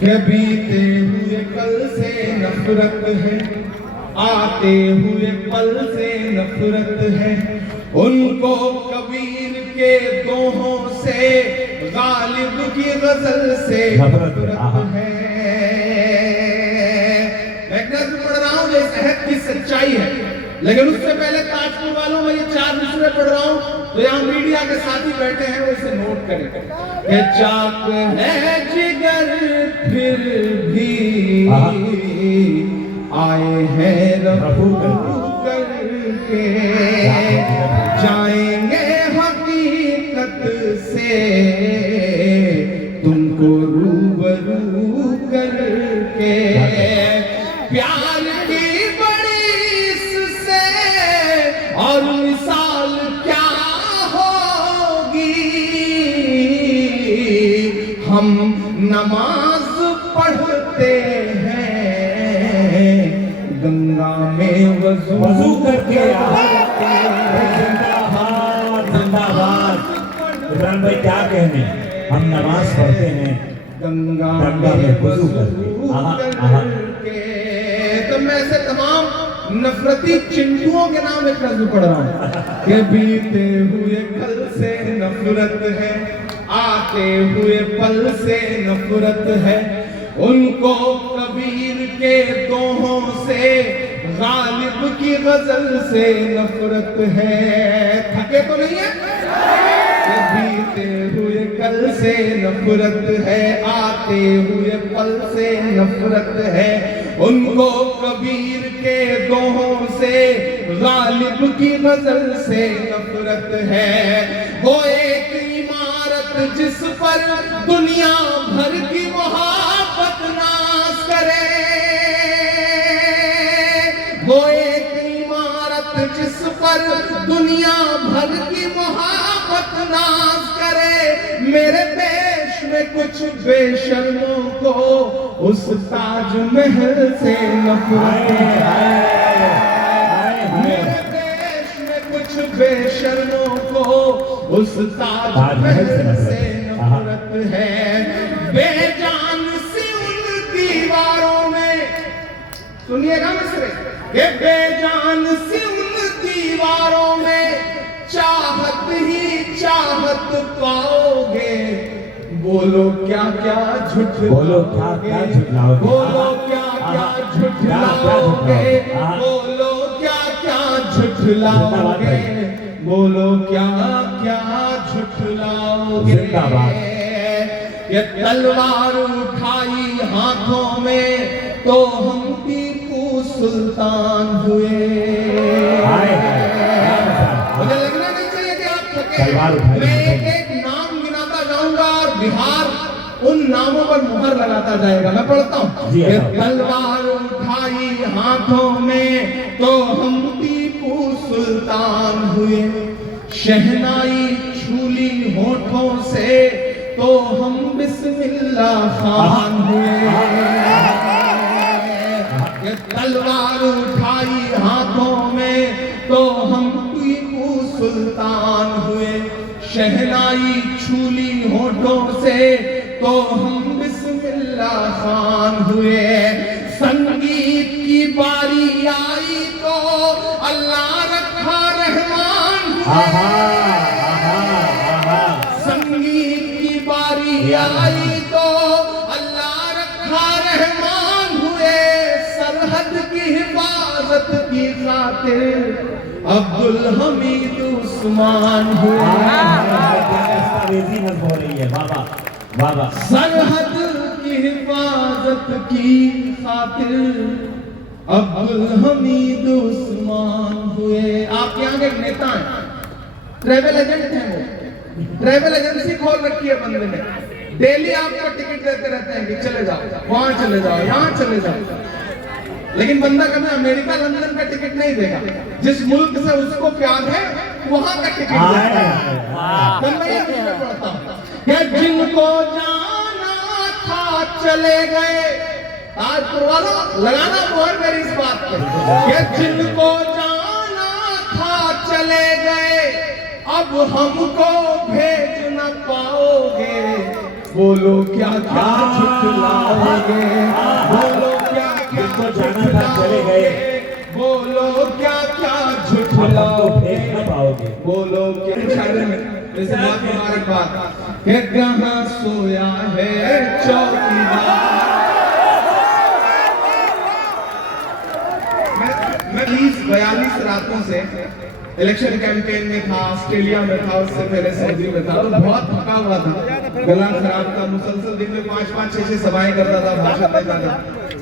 के बीते हुए कल से नफरत है, आते हुए पल से नफरत है, उनको कबीर के दोहों से, गालिब की गजल से नफरत है। मैं एक नज़्म पढ़ रहा हूँ जो इस अहद की सच्चाई है, लेकिन उससे पहले ताजपुर वालों में ये 4 मिसरे पढ़ रहा हूँ, तो यहाँ मीडिया के साथी बैठे हैं वो इसे नोट करें। कि चाक है जिगर फिर भी आए हैं रफू करके, जाएंगे हकीकत से तुमको रूबरू करके। प्यार की बड़ी इससे और मिसाल क्या होगी, हम नमाज पढ़ते हैं गंगा में वजू करके। जिंदाबाद। इमरान भाई क्या कहने, हम नमाज पढ़ते हैं गंगा में वजू करके। तो मैं ऐसे तमाम नफरती चिंटुओं के नाम एक नज़्म पढ़ रहा हूँ। कि बीते हुए कल से नफरत है, आते हुए पल से नफरत है, उनको कबीर के दोहों से, गालिब की गजल से नफरत है। थके तो नहीं है? बीते हुए कल से नफरत है, आते हुए पल से नफरत है, उनको कबीर के दोहों से, गालिब की गजल से नफरत है। वो एक इमारत जिस पर दुनिया भर की मोहब्बत नाज करे, वो एक इमारत जिस पर दुनिया भर की मोहब्बत नाज करे, मेरे देश में कुछ बेशर्मों को उस ताजमहल से नफरत है। मेरे देश में कुछ बेशर्मों को उस ताजमहल से नफरत है। बेजान सी उन दीवारों में, सुनिएगा मिसरे, ये बेजान सी उन दीवारों में चाहत ही चाहत पाओगे, बोलो क्या क्या झुठलाओगे, बोलो क्या क्या झुठलाओगे, बोलो क्या क्या झुठलाओगे, बोलो क्या क्या झुठलाओगे, बोलो क्या क्या झुठलाओगे। ये तलवार उठाई हाथों में तो हम टीपू सुल्तान हुए। मुझे लगना नहीं चाहिए कि आप थके। मैं एक एक नाम गिनाता जाऊंगा और बिहार उन नामों पर मुहर लगाता जाएगा। मैं पढ़ता हूँ। ये तलवार उठाई हाथों में तो हम टीपू सुल्तान हुए, शहनाई छूली होठों से तो हम बिस्मिल्लाह खान हुए। ये तलवार उठाई हाथों में तो हम टीपू सुल्तान हुए, शहनाई छूली होठों से तो हम बिस्मिल्लाह खान हुए। संगीत की बारी आई तो अल्लाह रखा रहमान हुए, संगीत की बारी आई तो अल्लाह रखा रहमान हुए, सरहद की हिफाजत की खातिर अब्दुल हमीद उस्मान हुए। बाबा बाबा, सरहद की हिफाजत की खातिर अब्दुल हमीद उस्मान हुए। आप यहाँ के नेता हैं, ट्रैवल एजेंट हैं, वो ट्रैवल एजेंसी खोल रखी है बंदे ने, डेली आपको टिकट देते रहते हैं कि चले जाओ वहां चले जाओ यहाँ चले जाओ, लेकिन बंदा कभी अमेरिका लंदन का टिकट नहीं देगा। जिस मुल्क से उसको प्यार है वहां का टिकट देगा। मैं पढ़ता हूँ कि जिनको जाना था चले गए, ताजपुर वालों लगाना बोल मेरी इस बात पे, कि जिनको जाना था चले गए, अब हमको भेज न पाओगे, बोलो क्या क्या झुठलाओगे। पाओगे, बोलो क्या क्या जिनको जाना था चले गए, बोलो क्या क्या आप झुठलाओगे, भेज न पाओगे। बोलो क्या शायरी में जैसे बहुत मुबारकबाद कि कहाँ सोया है चौकीदार। मैं 30-42 रातों से इलेक्शन कैंपेन में था, ऑस्ट्रेलिया में था, उससे पहले सऊदी में था, तो बहुत थका हुआ था, गला खराब था, मुसलसल दिन में 5-5, 6-6 सभाएं करता था, भाषण देता था।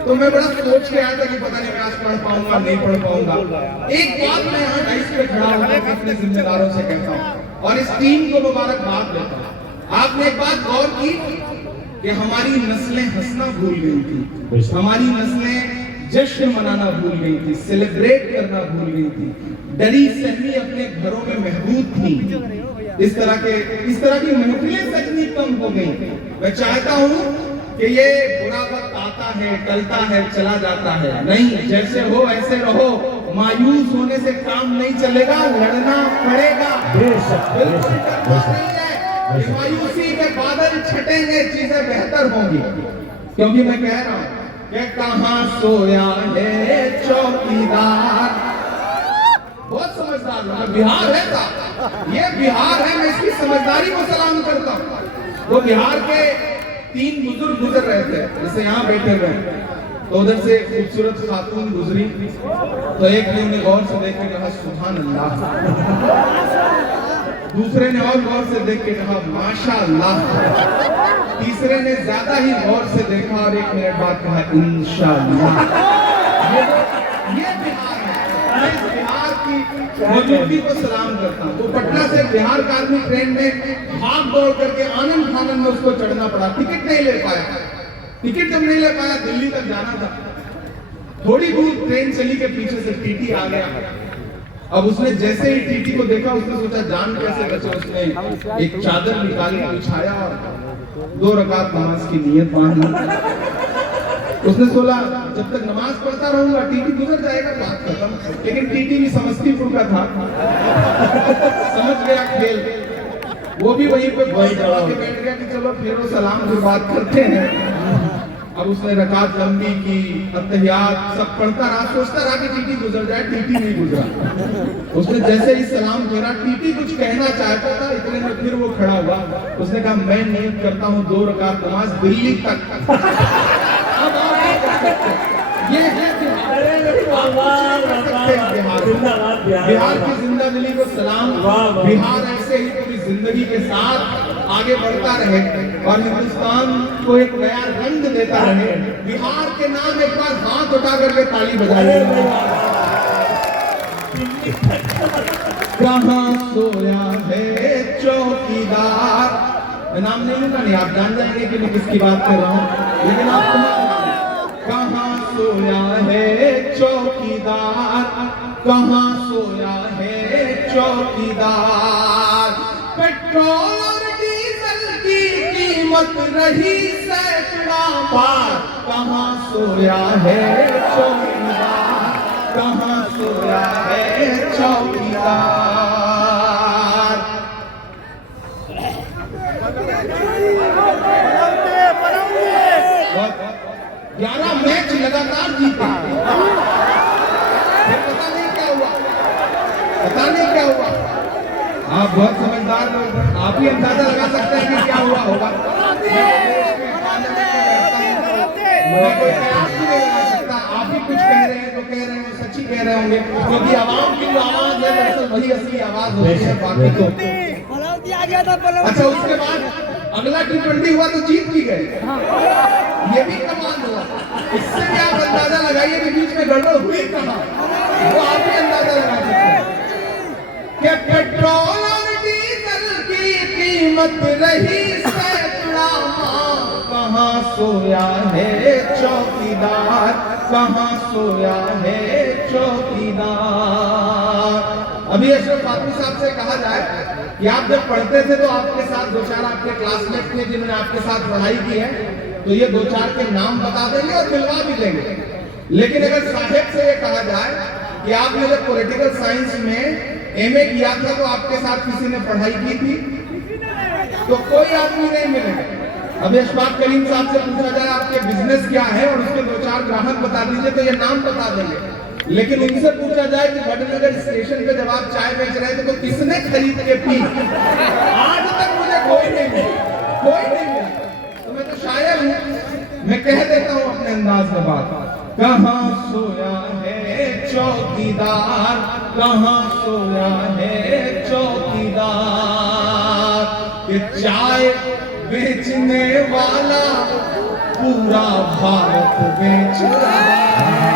तो मैं बड़ा सोच के आया था कि पता नहीं मैं आज पढ़ पाऊंगा नहीं पढ़ पाऊंगा। एक बात मैं यहाँ डाइस पे खड़ा होकर अपने जिम्मेदारों से कहता हूँ और इस टीम को मुबारकबाद देता हूँ। आपने एक बात गौर की कि हमारी नस्लें हंसना भूल गई थी, हमारी नस्लें जश्न मनाना भूल गई थी, सेलिब्रेट करना भूल गई थी, डरी सहमी अपने घरों में महबूब थी। इस तरह की महफिलें सचनी कम हो गई। मैं चाहता हूँ कि ये बुरा वक्त आता है, टलता है, चला जाता है, नहीं, जैसे हो ऐसे रहो। मायूस होने से काम नहीं चलेगा, लड़ना पड़ेगा। बिल्कुल डरना नहीं है। मायूसी के बादल छटेंगे, चीजें बेहतर होंगी। क्योंकि मैं कह रहा हूं कि कहां सोया है चौकीदार। बहुत समझदार लोग, बिहार है था, ये बिहार है, मैं इसकी समझदारी को सलाम करता हूं। वो बिहार के 3 बुजुर्ग गुजर रहे थे, जैसे यहाँ बैठे हुए, तो उधर से खूबसूरत खातून गुजरी, तो एक ने उन्हें गौर से देख के कहा सुभान अल्लाह, दूसरे ने और गौर से देख के कहा माशाअल्लाह, तीसरे ने ज्यादा ही गौर से देखा और 1 मिनट बाद कहा इंशाअल्लाह। ये बिहार है। मैं इस बिहार की मौजूदगी को सलाम करता हूँ। वो पटना से बिहार का आदमी ट्रेन में भाग दौड़ करके आनंद फानंद में उसको चढ़ना पड़ा, टिकट नहीं ले पाया। टिकट जब नहीं ले पाया, दिल्ली तक जाना था, थोड़ी दूर ट्रेन चली के पीछे से टीटी आ गया। अब उसने जैसे ही टीटी को देखा, उसने सोचा जान कैसे बचे। उसने एक चादर निकाली, बिछाया और 2 रकात नमाज की नियत बांध ली। उसने सोचा जब तक नमाज पढ़ता रहूंगा टीटी गुजर जाएगा, बात खत्म। लेकिन टीटी भी समस्तीपुर का था, समझ गया खेल, वो भी वहीं पे बैठ गया कि चलो फिर सलाम की बात करते हैं। अब उसने रकात लंबी की, अत्तहियात सब पढ़ता रहा, सोचता रहा कि टीटी गुजर जाए, टीटी नहीं गुजरा। उसने जैसे ही सलाम फेरा, टीटी कुछ कहना चाहता था, इतने में फिर वो खड़ा हुआ। उसने कहा मैं नियत करता हूँ 2 रकात नमाज दिल्ली तक। ये है बिहार की जिंदा दिली को सलाम। बिहार ऐसे ही पूरी जिंदगी के साथ आगे बढ़ता रहे और हिंदुस्तान को एक नया रंग देता रहे। बिहार के नाम एक बार हाथ उठा करके ताली बजाइए। कहाँ सोया है चौकीदार। मैं नाम नहीं लूंगा, नहीं आप जान जाएंगे कि मैं किसकी बात कर रहा हूँ, लेकिन आप कहाँ सोया है चौकीदार, कहाँ सोया है चौकीदार। पेट्रोल और डीजल की कीमत रही सैकड़ा पार, कहाँ सोया है चौकीदार, कहाँ सोया है चौकीदार। 11 मैच लगातार जीते, पता नहीं क्या हुआ, पता नहीं क्या हुआ। आप बहुत समझदार लोग, आप ही अंदाजा लगा सकते हैं कि क्या हुआ होगा। मैं कोई कयास भी नहीं लगा सकता। आप ही कुछ कह रहे हैं, जो कह रहे हैं सच्ची कह रहे होंगे, क्योंकि आवाम की जो आवाज है दरअसल वही असली आवाज होती है। बाकी तो अच्छा, उसके बाद अगला T20 हुआ तो जीत भी गए, ये भी कमाल हुआ। इससे भी आप अंदाजा लगाइए कि बीच में गड़बड़ हुई कहां, वो आप ही अंदाजा लगा सकते हैं कि पेट्रोल और डीजल की कीमत रही सैकड़ा, कहां सोया है चौकीदार, कहां सोया है चौकीदार। अभी अशरफ फातमी साहब से कहा जाए कि आप जब पढ़ते थे तो आपके साथ 2-4 आपके क्लासमेट थे जिन्होंने आपके साथ पढ़ाई की है, तो ये 2-4 के नाम बता देंगे और मिलवा भी देंगे। लेकिन अगर साहिब से ये कहा जाए कि आपने जब पॉलिटिकल साइंस में MA किया था तो आपके साथ किसी ने पढ़ाई की थी, तो कोई आदमी नहीं मिलेगा। अब अशफाक करीम साहब से पूछा जाए आपके बिजनेस क्या है और उसके 2-4 ग्राहक बता दीजिए तो ये नाम बता देंगे। लेकिन उनसे पूछा जाए कि वडनगर स्टेशन पे जब आप चाय बेच रहे थे तो किसने खरीद के पी, आज तक मुझे कोई नहीं मिला, कोई नहीं मिला। तो मैं तो शायर हूँ, मैं कह देता हूँ अपने अंदाज में बात। कहाँ सोया है चौकीदार, कहाँ सोया है चौकीदार, कि चाय बेचने वाला पूरा भारत बेच रहा है।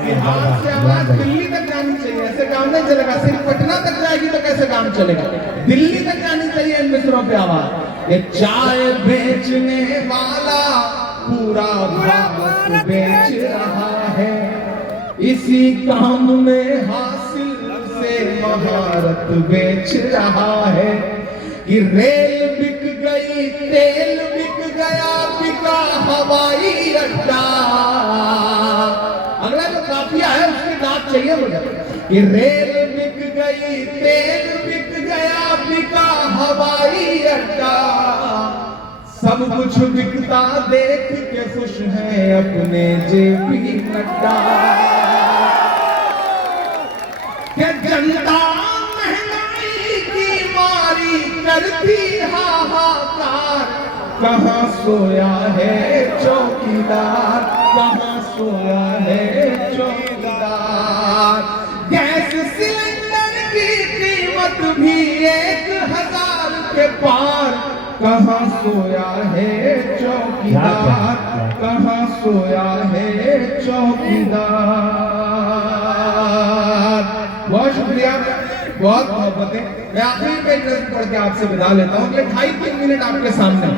बिहार से आवाज दिल्ली तक जानी चाहिए, ऐसे काम नहीं चलेगा। सिर्फ पटना तक जाएगी तो कैसे काम चलेगा, दिल्ली तक जानी चाहिए इन मिसरों पे आवाज। ये चाय बेचने वाला पूरा भारत बेच रहा है, इसी काम में हासिल से महारत बेच रहा है। कि रेल बिक गई, तेल बिक गया, बिका हवाई अड्डा। अगला जो काफिया है उसकी दाद चाहिए मुझे। कि रेल बिक गई, तेल बिक गया, बिका हवाई अड्डा, सब कुछ बिकता देख के खुश हैं अपने जेपी नड्डा। क्या जनता महंगाई की मारी करती हाहाकार, कहाँ सोया है चौकीदार, कहाँ सोया है चौकीदार। गैस सिलेंडर की कीमत भी 1000 के पार, कहाँ सोया है चौकीदार, कहाँ सोया है चौकीदार। बहुत शुक्रिया, बहुत मोहब्बतें। मैं आखिरी में एक नज़्म पढ़ के आपसे विदा लेता हूँ। 2.5-3 मिनट आपके सामने